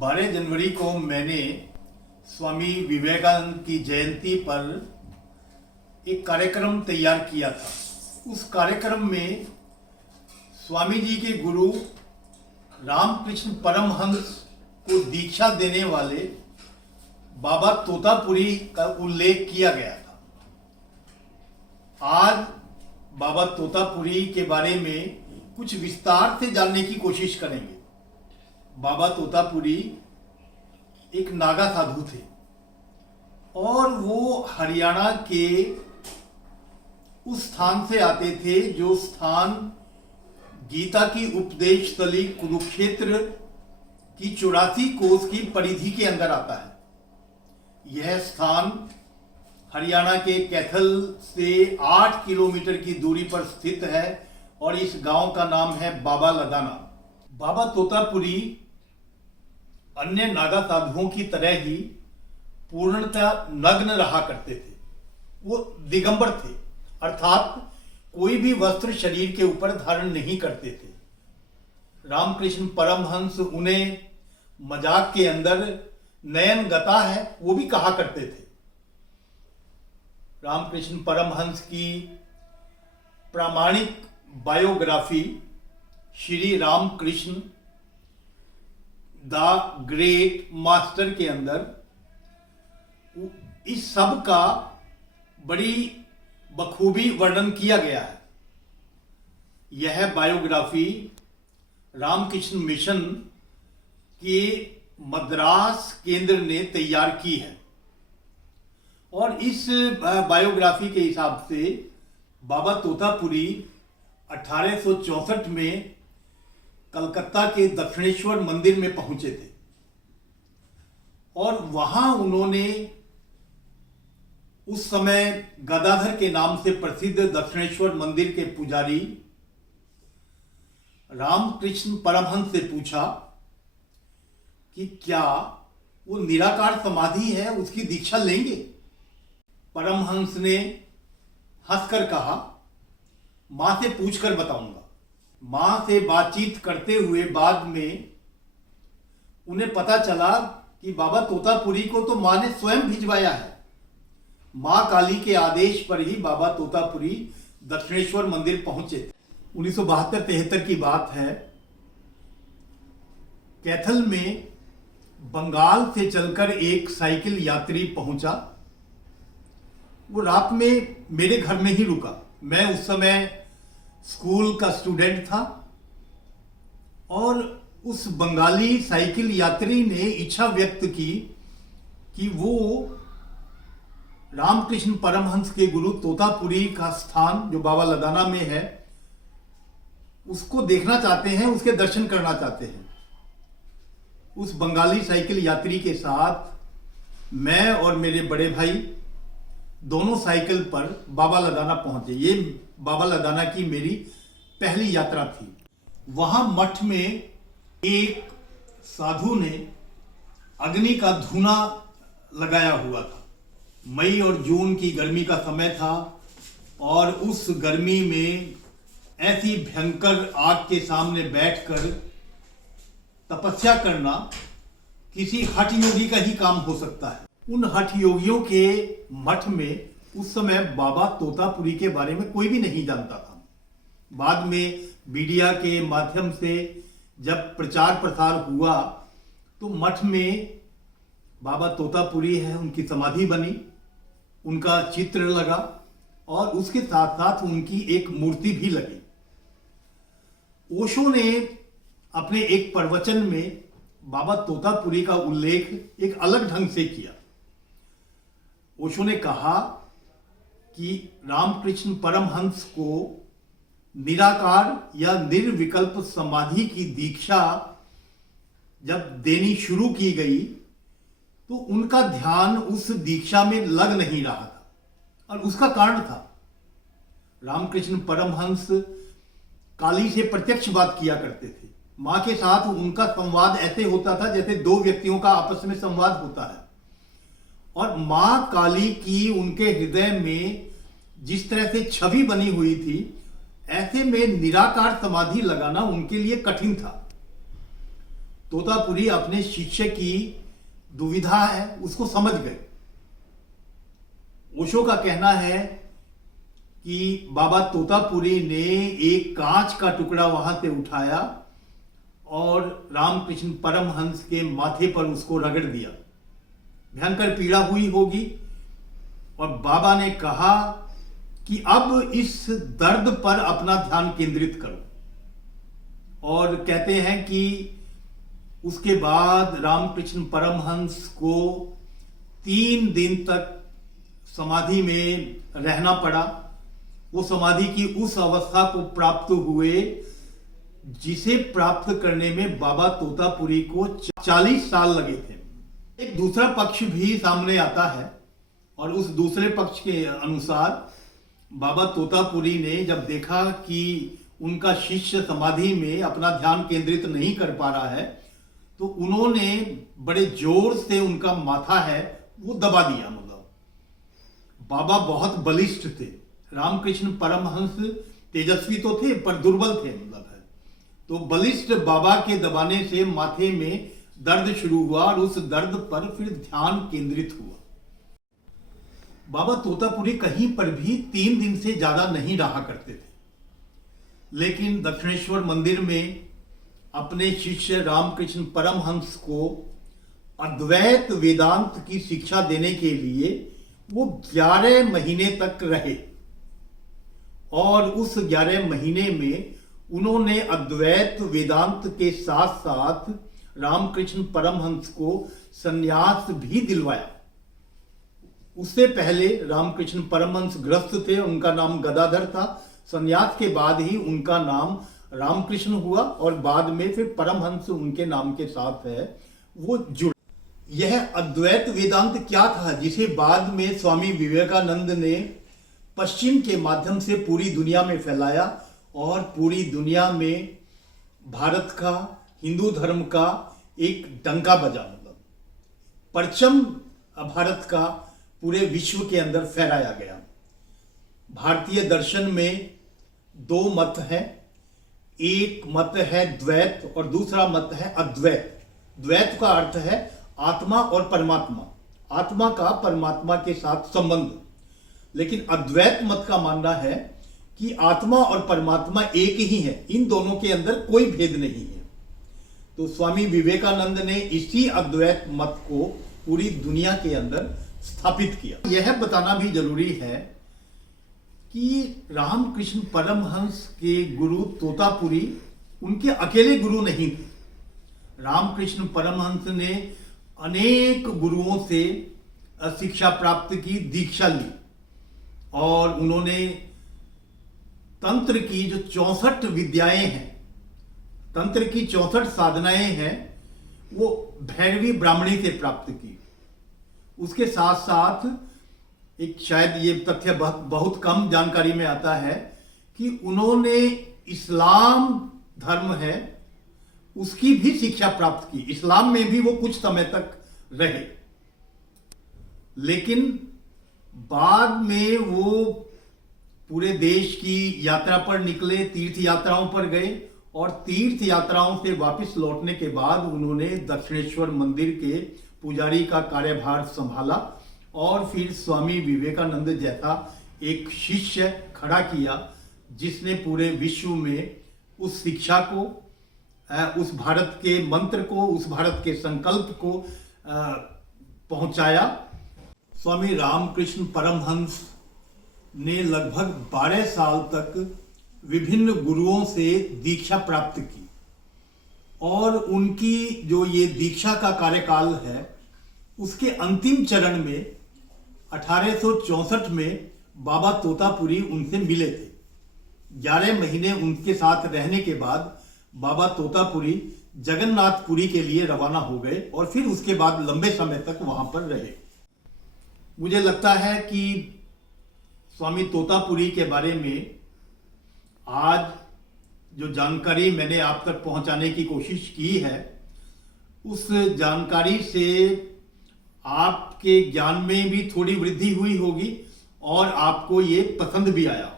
12 जनवरी को मैंने स्वामी विवेकानंद की जयंती पर एक कार्यक्रम तैयार किया था। उस कार्यक्रम में स्वामी जी के गुरु रामकृष्ण परमहंस को दीक्षा देने वाले बाबा तोतापुरी का उल्लेख किया गया था। आज बाबा तोतापुरी के बारे में कुछ विस्तार से जानने की कोशिश करेंगे। बाबा तोतापुरी एक नागा साधु थे और वो हरियाणा के उस स्थान से आते थे जो स्थान गीता की उपदेश स्थली कुरुक्षेत्र की 84 कोस की परिधि के अंदर आता है। यह स्थान हरियाणा के कैथल से 8 किलोमीटर की दूरी पर स्थित है और इस गांव का नाम है बाबा लदाना। बाबा तोतापुरी अन्य नागा साधुओं की तरह ही पूर्णतः नग्न रहा करते थे। वो दिगंबर थे, अर्थात कोई भी वस्त्र शरीर के ऊपर धारण नहीं करते थे। रामकृष्ण परमहंस उन्हें मजाक के अंदर नयन गता है वो भी कहा करते थे। रामकृष्ण परमहंस की प्रामाणिक biography Shri Ramakrishna the great master के अंदर इस सब का बड़ी बखूबी वर्णन किया गया है। यह बायोग्राफी रामकृष्ण मिशन के मद्रास केंद्र ने तैयार की है और इस बायोग्राफी के हिसाब से बाबा तोतापुरी 1864 में कलकत्ता के दक्षिणेश्वर मंदिर में पहुंचे थे और वहां उन्होंने उस समय गदाधर के नाम से प्रसिद्ध दक्षिणेश्वर मंदिर के पुजारी रामकृष्ण परमहंस से पूछा कि क्या वो निराकार समाधि है, उसकी दीक्षा लेंगे। परमहंस ने हंसकर कहा, मां से पूछकर बताऊंगा। मां से बातचीत करते हुए बाद में उन्हें पता चला कि बाबा तोतापुरी को तो मां ने स्वयं भिजवाया है। मां काली के आदेश पर ही बाबा तोतापुरी दक्षिणेश्वर मंदिर पहुंचे थे। 1972-73 की बात है। कैथल में बंगाल से चलकर एक साइकिल यात्री पहुंचा। वो रात में मेरे घर में ही रुका। मैं उस समय स्कूल का स्टूडेंट था और उस बंगाली साइकिल यात्री ने इच्छा व्यक्त की कि वो रामकृष्ण परमहंस के गुरु तोतापुरी का स्थान जो बाबा लदाना में है उसको देखना चाहते हैं, उसके दर्शन करना चाहते हैं। उस बंगाली साइकिल यात्री के साथ मैं और मेरे बड़े भाई दोनों साइकिल पर बाबा लदाना पहुंचे। ये बाबा लदाना की मेरी पहली यात्रा थी। वहां मठ में एक साधु ने अग्नि का धूना लगाया हुआ था। मई और जून की गर्मी का समय था और उस गर्मी में ऐसी भयंकर आग के सामने बैठकर तपस्या करना किसी हठ योगी का ही काम हो सकता है। उन हठ योगियों के मठ में उस समय बाबा तोतापुरी के बारे में कोई भी नहीं जानता था। बाद में मीडिया के माध्यम से जब प्रचार प्रसार हुआ तो मठ में बाबा तोतापुरी है, उनकी समाधि बनी, उनका चित्र लगा और उसके साथ साथ उनकी एक मूर्ति भी लगी। ओशो ने अपने एक प्रवचन में बाबा तोतापुरी का उल्लेख एक अलग ढंग से किया। ओशो ने कहा कि रामकृष्ण परमहंस को निराकार या निर्विकल्प समाधि की दीक्षा जब देनी शुरू की गई तो उनका ध्यान उस दीक्षा में लग नहीं रहा था और उसका कारण था रामकृष्ण परमहंस काली से प्रत्यक्ष बात किया करते थे। मां के साथ उनका संवाद ऐसे होता था जैसे दो व्यक्तियों का आपस में संवाद होता है और मां काली की उनके हृदय में जिस तरह से छवि बनी हुई थी ऐसे में निराकार समाधि लगाना उनके लिए कठिन था। तोतापुरी अपने शिष्य की दुविधा है उसको समझ गए। ओशो का कहना है कि बाबा तोतापुरी ने एक कांच का टुकड़ा वहां से उठाया और रामकृष्ण परमहंस के माथे पर उसको रगड़ दिया। भयंकर पीड़ा हुई होगी और बाबा ने कहा कि अब इस दर्द पर अपना ध्यान केंद्रित करो। और कहते हैं कि उसके बाद रामकृष्ण परमहंस को 3 दिन तक समाधि में रहना पड़ा। वो समाधि की उस अवस्था को प्राप्त हुए जिसे प्राप्त करने में बाबा तोतापुरी को 40 साल लगे थे। एक दूसरा पक्ष भी सामने आता है और उस दूसरे पक्ष के अनुसार बाबा तोतापुरी ने जब देखा कि उनका शिष्य समाधि में अपना ध्यान केंद्रित नहीं कर पा रहा है तो उन्होंने बड़े जोर से उनका माथा है वो दबा दिया। मतलब बाबा बहुत बलिष्ठ थे। रामकृष्ण परमहंस तेजस्वी तो थे पर दुर्बल थे। मतलब है तो बलिष्ठ बाबा के दबाने से माथे में दर्द शुरू हुआ और उस दर्द पर फिर ध्यान केंद्रित हुआ। बाबा तोतापुरी कहीं पर भी 3 दिन से ज्यादा नहीं रहा करते थे, लेकिन दक्षिणेश्वर मंदिर में अपने शिष्य रामकृष्ण परमहंस को अद्वैत वेदांत की शिक्षा देने के लिए वो 11 महीने तक रहे और उस 11 महीने में उन्होंने अद्वैत वेदांत के साथ साथ रामकृष्ण परमहंस को संन्यास भी दिलवाया। उससे पहले रामकृष्ण परमहंस गृहस्थ थे, उनका नाम गदाधर था। संन्यास के बाद ही उनका नाम रामकृष्ण हुआ और बाद में फिर परमहंस उनके नाम के साथ है वो जुड़। यह अद्वैत वेदांत क्या था जिसे बाद में स्वामी विवेकानंद ने पश्चिम के माध्यम से पूरी दुनिया में फैलाया और पूरी दुनिया में भारत का हिंदू धर्म का एक डंका बजा। मतलब परचम भारत का पूरे विश्व के अंदर फहराया गया। भारतीय दर्शन में 2 मत हैं, एक मत है द्वैत और दूसरा मत है अद्वैत। द्वैत का अर्थ है आत्मा और परमात्मा, आत्मा का परमात्मा के साथ संबंध। लेकिन अद्वैत मत का मानना है कि आत्मा और परमात्मा एक ही है, इन दोनों के अंदर कोई भेद नहीं है। तो स्वामी विवेकानंद ने इसी अद्वैत मत को पूरी दुनिया के अंदर स्थापित किया। यह बताना भी जरूरी है कि रामकृष्ण परमहंस के गुरु तोतापुरी उनके अकेले गुरु नहीं थे। रामकृष्ण परमहंस ने अनेक गुरुओं से शिक्षा प्राप्त की, दीक्षा ली और उन्होंने तंत्र की जो 64 विद्याएं हैं, तंत्र की 64 साधनाएं हैं, वो भैरवी ब्राह्मणी से प्राप्त की। उसके साथ साथ एक शायद ये तथ्य बहुत कम जानकारी में आता है कि उन्होंने इस्लाम धर्म है उसकी भी शिक्षा प्राप्त की। इस्लाम में भी वो कुछ समय तक रहे, लेकिन बाद में वो पूरे देश की यात्रा पर निकले, तीर्थ यात्राओं पर गए और तीर्थ यात्राओं से वापस लौटने के बाद उन्होंने दक्षिणेश्वर मंदिर के पुजारी का कार्यभार संभाला और फिर स्वामी विवेकानंद जैसा एक शिष्य खड़ा किया जिसने पूरे विश्व में उस शिक्षा को, उस भारत के मंत्र को, उस भारत के संकल्प को पहुंचाया। स्वामी रामकृष्ण परमहंस ने लगभग 12 साल तक विभिन्न गुरुओं से दीक्षा प्राप्त की और उनकी जो ये दीक्षा का कार्यकाल है उसके अंतिम चरण में 1864 में बाबा तोतापुरी उनसे मिले थे। 11 महीने उनके साथ रहने के बाद बाबा तोतापुरी जगन्नाथपुरी के लिए रवाना हो गए और फिर उसके बाद लंबे समय तक वहां पर रहे। मुझे लगता है कि स्वामी तोतापुरी के बारे में आज जो जानकारी मैंने आप तक पहुंचाने की कोशिश की है उस जानकारी से आपके ज्ञान में भी थोड़ी वृद्धि हुई होगी और आपको ये पसंद भी आया।